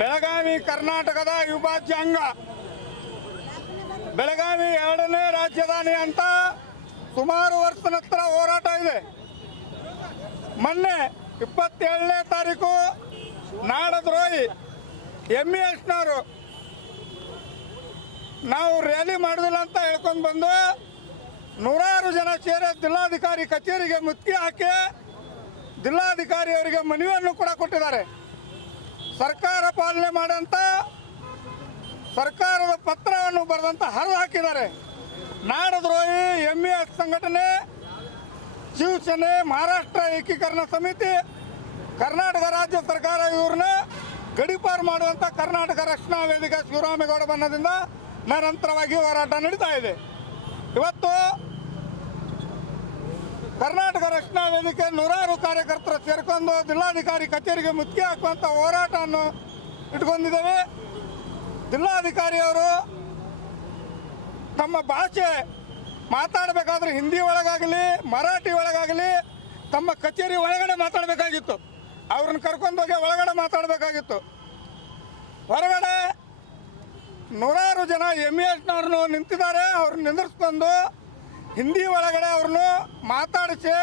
ಬೆಳಗಾವಿ ಕರ್ನಾಟಕದ ಅವಿಭಾಜ್ಯ ಅಂಗ. ಬೆಳಗಾವಿ ಎರಡನೇ ರಾಜಧಾನಿ ಅಂತ ಸುಮಾರು ವರ್ಷದ ನಂತರ ಹೋರಾಟ ಇದೆ. ಮೊನ್ನೆ 27ನೇ ತಾರೀಕು ನಾಡದ್ರೋಹಿ MESನವರು ನಾವು ರ್ಯಾಲಿ ಮಾಡೋದಿಲ್ಲ ಅಂತ ಹೇಳ್ಕೊಂಡು ಬಂದು ನೂರಾರು ಜನ ಸೇರಿ ಜಿಲ್ಲಾಧಿಕಾರಿ ಕಚೇರಿಗೆ ಮುತ್ತಿಗೆ ಹಾಕಿ ಜಿಲ್ಲಾಧಿಕಾರಿ ಅವರಿಗೆ ಮನವಿಯನ್ನು ಕೂಡ ಕೊಟ್ಟಿದ್ದಾರೆ. ಸರ್ಕಾರ ಪಾಲನೆ ಮಾಡಂತ ಸರ್ಕಾರದ ಪತ್ರವನ್ನು ಬರೆದಂತ ಹರಿದು ಹಾಕಿದ್ದಾರೆ. ನಾಡದ್ರೋಹಿ MES ಸಂಘಟನೆ, ಶಿವಸೇನೆ, ಮಹಾರಾಷ್ಟ್ರ ಏಕೀಕರಣ ಸಮಿತಿ, ಕರ್ನಾಟಕ ರಾಜ್ಯ ಸರ್ಕಾರ ಇವ್ರನ್ನ ಗಡೀಪಾರು ಮಾಡುವಂಥ ಕರ್ನಾಟಕ ರಕ್ಷಣಾ ವೇದಿಕೆ ಶಿವರಾಮೇಗೌಡ ಬಣ್ಣದಿಂದ ನಿರಂತರವಾಗಿ ಹೋರಾಟ ನಡೀತಾ ಇದೆ. ಇವತ್ತು ಕರ್ನಾಟಕ ರಕ್ಷಣಾ ವೇದಿಕೆ ನೂರಾರು ಕಾರ್ಯಕರ್ತರು ಸೇರ್ಕೊಂಡು ಜಿಲ್ಲಾಧಿಕಾರಿ ಕಚೇರಿಗೆ ಮುತ್ತಿಗೆ ಹಾಕುವಂಥ ಹೋರಾಟವನ್ನು ಇಟ್ಕೊಂಡಿದ್ದೇವೆ. ಜಿಲ್ಲಾಧಿಕಾರಿಯವರು ತಮ್ಮ ಭಾಷೆ ಮಾತಾಡಬೇಕಾದ್ರೆ ಹಿಂದಿ ಒಳಗಾಗಲಿ ಮರಾಠಿ ಒಳಗಾಗಲಿ ತಮ್ಮ ಕಚೇರಿ ಒಳಗಡೆ ಮಾತಾಡಬೇಕಾಗಿತ್ತು. ಅವ್ರನ್ನ ಕರ್ಕೊಂಡೋಗಿ ಒಳಗಡೆ ಮಾತಾಡಬೇಕಾಗಿತ್ತು. ಹೊರಗಡೆ ನೂರಾರು ಜನ MESನವ್ರನ್ನು ನಿಂತಿದ್ದಾರೆ. ಅವ್ರನ್ನ ನಿಂದಿರಿಸ್ಕೊಂಡು ಹಿಂದಿ ಒಳಗಡೆ ಅವ್ರನ್ನು ಮಾತಾಡಿಸಿ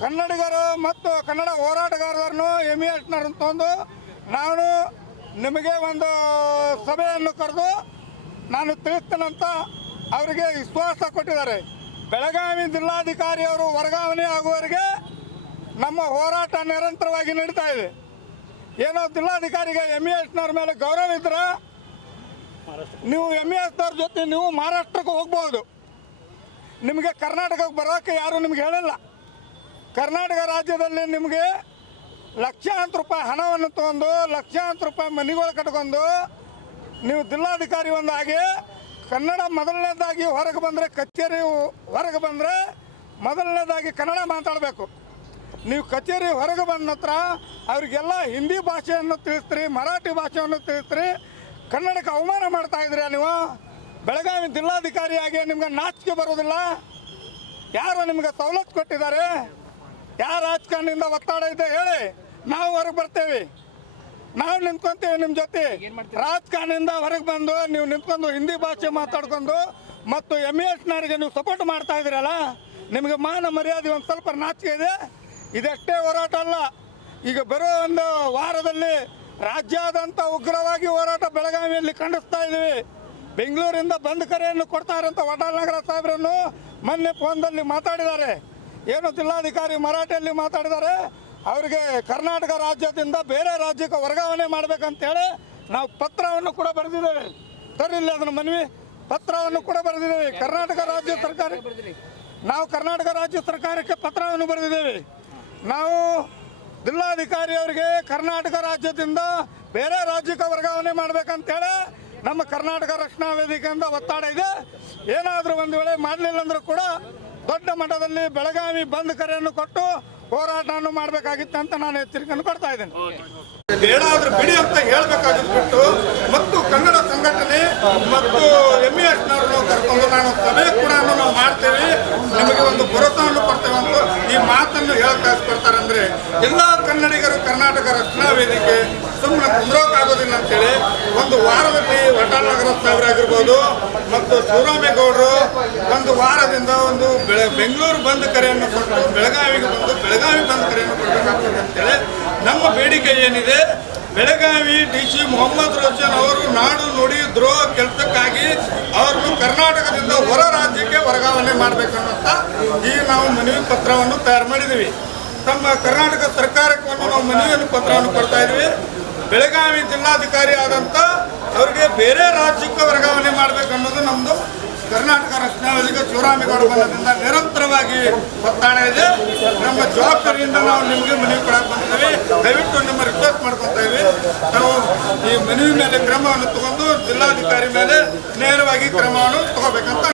ಕನ್ನಡಿಗರು ಮತ್ತು ಕನ್ನಡ ಹೋರಾಟಗಾರರನ್ನು MESನವ್ರನ್ನ ತಂದು ನಾನು ನಿಮಗೆ ಒಂದು ಸಭೆಯನ್ನು ಕರೆದು ನಾನು ತಿಳಿಸ್ತೇನಂತ ಅವರಿಗೆ ವಿಶ್ವಾಸ ಕೊಟ್ಟಿದ್ದಾರೆ. ಬೆಳಗಾವಿ ಜಿಲ್ಲಾಧಿಕಾರಿಯವರು ವರ್ಗಾವಣೆ ಆಗುವವರೆಗೆ ನಮ್ಮ ಹೋರಾಟ ನಿರಂತರವಾಗಿ ನಡೀತಾ ಇದೆ. ಏನೋ ಜಿಲ್ಲಾಧಿಕಾರಿಗೆ MESನವ್ರ ಮೇಲೆ ಗೌರವ ಇದ್ರೆ ನೀವು MESನವ್ರ ಜೊತೆ ನೀವು ಮಹಾರಾಷ್ಟ್ರಕ್ಕೆ ಹೋಗ್ಬೋದು. ನಿಮಗೆ ಕರ್ನಾಟಕಕ್ಕೆ ಬರೋಕ್ಕೆ ಯಾರು ನಿಮ್ಗೆ ಹೇಳಿಲ್ಲ. ಕರ್ನಾಟಕ ರಾಜ್ಯದಲ್ಲಿ ನಿಮಗೆ ಲಕ್ಷಾಂತರ ರೂಪಾಯಿ ಹಣವನ್ನು ತಗೊಂಡು ಲಕ್ಷಾಂತರ ರೂಪಾಯಿ ಮನೆಗಳು ಕಟ್ಕೊಂಡು ನೀವು ಜಿಲ್ಲಾಧಿಕಾರಿ ಒಂದಾಗಿ ಕನ್ನಡ ಮೊದಲನೇದಾಗಿ ಹೊರಗೆ ಬಂದರೆ ಕಚೇರಿ ಹೊರಗೆ ಬಂದರೆ ಮೊದಲನೇದಾಗಿ ಕನ್ನಡ ಮಾತಾಡಬೇಕು. ನೀವು ಕಚೇರಿ ಹೊರಗೆ ಬಂದ ನಂತರ ಅವರಿಗೆಲ್ಲ ಹಿಂದಿ ಭಾಷೆಯನ್ನು ತಿಳಿಸ್ತೀರಿ, ಮರಾಠಿ ಭಾಷೆಯನ್ನು ತಿಳಿಸ್ತೀರಿ. ಕನ್ನಡಕ್ಕೆ ಅವಮಾನ ಮಾಡ್ತಾ ಇದ್ರಿ ನೀವು. ಬೆಳಗಾವಿ ಜಿಲ್ಲಾಧಿಕಾರಿಯಾಗಿ ನಿಮ್ಗೆ ನಾಚಿಕೆ ಬರೋದಿಲ್ಲ. ಯಾರು ನಿಮ್ಗೆ ಸವಲತ್ತು ಕೊಟ್ಟಿದ್ದಾರೆ? ಯಾರು ರಾಜಕಾರಣಿಯಿಂದ ಒತ್ತಡ ಇದೆ ಹೇಳಿ, ನಾವು ಹೊರಗೆ ಬರ್ತೇವೆ, ನಾವು ನಿಂತ್ಕೊಂತೀವಿ ನಿಮ್ಮ ಜೊತೆ. ರಾಜಕಾರಣಿಯಿಂದ ಹೊರಗೆ ಬಂದು ನೀವು ನಿಂತ್ಕೊಂಡು ಹಿಂದಿ ಭಾಷೆ ಮಾತಾಡ್ಕೊಂಡು ಮತ್ತು MESನವರಿಗೆ ನೀವು ಸಪೋರ್ಟ್ ಮಾಡ್ತಾ ಇದ್ದೀರಲ್ಲ, ನಿಮಗೆ ಮಾನ ಮರ್ಯಾದೆ ಒಂದು ಸ್ವಲ್ಪ ನಾಚಿಕೆ ಇದೆ. ಇದಷ್ಟೇ ಹೋರಾಟ ಅಲ್ಲ, ಈಗ ಬರೋ ಒಂದು ವಾರದಲ್ಲಿ ರಾಜ್ಯಾದ್ಯಂತ ಉಗ್ರವಾಗಿ ಹೋರಾಟ ಬೆಳಗಾವಿಯಲ್ಲಿ ಖಂಡಿಸ್ತಾ ಇದ್ದೀವಿ. ಬೆಂಗಳೂರಿಂದ ಬಂದ್ ಕರೆಯನ್ನು ಕೊಡ್ತಾರಂತ ವಟಾಲ್ ನಗರ ಸಾಹೇಬ್ರನ್ನು ಮೊನ್ನೆ ಫೋನ್ದಲ್ಲಿ ಮಾತಾಡಿದ್ದಾರೆ. ಏನು ಜಿಲ್ಲಾಧಿಕಾರಿ ಮರಾಠಿಯಲ್ಲಿ ಮಾತಾಡಿದ್ದಾರೆ. ಅವರಿಗೆ ಕರ್ನಾಟಕ ರಾಜ್ಯದಿಂದ ಬೇರೆ ರಾಜ್ಯಕ್ಕೆ ವರ್ಗಾವಣೆ ಮಾಡಬೇಕಂತೇಳಿ ನಾವು ಪತ್ರವನ್ನು ಕೂಡ ಬರೆದಿದ್ದೇವೆ. ತರಿಲ್ಲ ಅದನ್ನು ಮನವಿ ಪತ್ರವನ್ನು ಕೂಡ ಬರೆದಿದ್ದೇವೆ. ಕರ್ನಾಟಕ ರಾಜ್ಯ ಸರ್ಕಾರ ನಾವು ಕರ್ನಾಟಕ ರಾಜ್ಯ ಸರ್ಕಾರಕ್ಕೆ ಪತ್ರವನ್ನು ಬರೆದಿದ್ದೇವೆ. ನಾವು ಜಿಲ್ಲಾಧಿಕಾರಿ ಅವರಿಗೆ ಕರ್ನಾಟಕ ರಾಜ್ಯದಿಂದ ಬೇರೆ ರಾಜ್ಯಕ್ಕೆ ವರ್ಗಾವಣೆ ಮಾಡಬೇಕಂತೇಳಿ ನಮ್ಮ ಕರ್ನಾಟಕ ರಕ್ಷಣಾ ವೇದಿಕೆಯಿಂದ ಒತ್ತಡ ಇದೆ. ಏನಾದರೂ ಒಂದು ವೇಳೆ ಮಾಡಲಿಲ್ಲ ಅಂದರೂ ಕೂಡ ದೊಡ್ಡ ಮಟ್ಟದಲ್ಲಿ ಬೆಳಗಾವಿ ಬಂದ್ ಕರೆಯನ್ನು ಕೊಟ್ಟು ಹೋರಾಟವನ್ನು ಮಾಡಬೇಕಾಗಿತ್ತು ಅಂತ ನಾನು ಎಚ್ಚರಿಕೆಯನ್ನು ಕೊಡ್ತಾ ಇದ್ದೇನೆ. ಏನಾದರೂ ಬಿಡಿ ಅಂತ ಹೇಳಬೇಕಾಗಿತ್ತು. ಮತ್ತು ಕನ್ನಡ ಸಂಘಟನೆ ಮತ್ತು MESನವ್ರನ್ನು ಕರ್ಕೊಂಡು ನಾನು ಸಭೆ ಕೂಡ ನಾವು ಮಾಡ್ತೇವೆ, ನಿಮಗೆ ಒಂದು ಭರವಸೆಯನ್ನು ಕೊಡ್ತೇವೆ ಅಂತ ಈ ಮಾತನ್ನು ಹೇಳ್ಕೊಳ್ತಾರೆ. ಅಂದರೆ ಎಲ್ಲ ಕನ್ನಡಿಗರು ಕರ್ನಾಟಕ ರಕ್ಷಣಾ ವೇದಿಕೆ ಸುಮ್ಮನೆ ಕುಂದ್ರೋಕ್ಕಾಗೋದಿಲ್ಲ ಅಂತೇಳಿ ಒಂದು ವಾರದಲ್ಲಿ ವಟಾಲ್ ನಗರ ಸಾಹೇಬರಾಗಿರ್ಬೋದು ಮತ್ತು ಶಿವರಾಮೇಗೌಡರು ಒಂದು ವಾರದಿಂದ ಒಂದು ಬೆಂಗಳೂರು ಬಂದ್ ಕರೆಯನ್ನು ಕೊಟ್ಟು ಬೆಳಗಾವಿಗೆ ಬಂದು ಬೆಳಗಾವಿ ಬಂದ್ ಕರೆಯನ್ನು ಕೊಡಬೇಕಾಗ್ತದೆ ಅಂತೇಳಿ ನಮ್ಮ ಬೇಡಿಕೆ ಏನಿದೆ. ಬೆಳಗಾವಿ DC ಮೊಹಮ್ಮದ್ ರೋಷನ್ ಅವರು ನಾಡು ನುಡಿ ದ್ರೋಹ ಕೆಲಸಕ್ಕಾಗಿ ಅವರನ್ನು ಕರ್ನಾಟಕದಿಂದ ಹೊರ ರಾಜ್ಯಕ್ಕೆ ವರ್ಗಾವಣೆ ಮಾಡಬೇಕನ್ನುವಂಥ ಈ ನಾವು ಮನವಿ ಪತ್ರವನ್ನು ತಯಾರು ಮಾಡಿದ್ದೀವಿ. ತಮ್ಮ ಕರ್ನಾಟಕ ಸರ್ಕಾರಕ್ಕೆ ನಾವು ಮನವಿಯನ್ನು ಪತ್ರವನ್ನು ಕೊಡ್ತಾ ಇದ್ದೀವಿ. ಬೆಳಗಾವಿ ಜಿಲ್ಲಾಧಿಕಾರಿ ಆದಂಥ ಅವರಿಗೆ ಬೇರೆ ರಾಜ್ಯಕ್ಕೆ ವರ್ಗಾವಣೆ ಮಾಡಬೇಕನ್ನೋದು ನಮ್ಮದು ಕರ್ನಾಟಕ ರಕ್ಷಣಾ ವೇದಿಕೆ ಶಿವರಾಮೇಗೌಡ ಬಣದಿಂದ ನಿರಂತರವಾಗಿ ಒತ್ತಡ ಇದೆ. ನಮ್ಮ ಜವಾಬ್ದಾರಿಯಿಂದ ನಾವು ನಿಮಗೆ ಮನವಿ ಕೊಡಕ್ಕೆ ಬಂದಿದ್ದೀವಿ. ದಯವಿಟ್ಟು ನಿಮ್ಮ ರಿಕ್ವೆಸ್ಟ್ ಮಾಡ್ಕೊತಾ ಇದ್ದೀವಿ. ನಾವು ಈ ಮನವಿ ಮೇಲೆ ಕ್ರಮವನ್ನು ತಗೊಂಡು ಜಿಲ್ಲಾಧಿಕಾರಿ ಮೇಲೆ ನೇರವಾಗಿ ಕ್ರಮವನ್ನು ತಗೋಬೇಕಂತ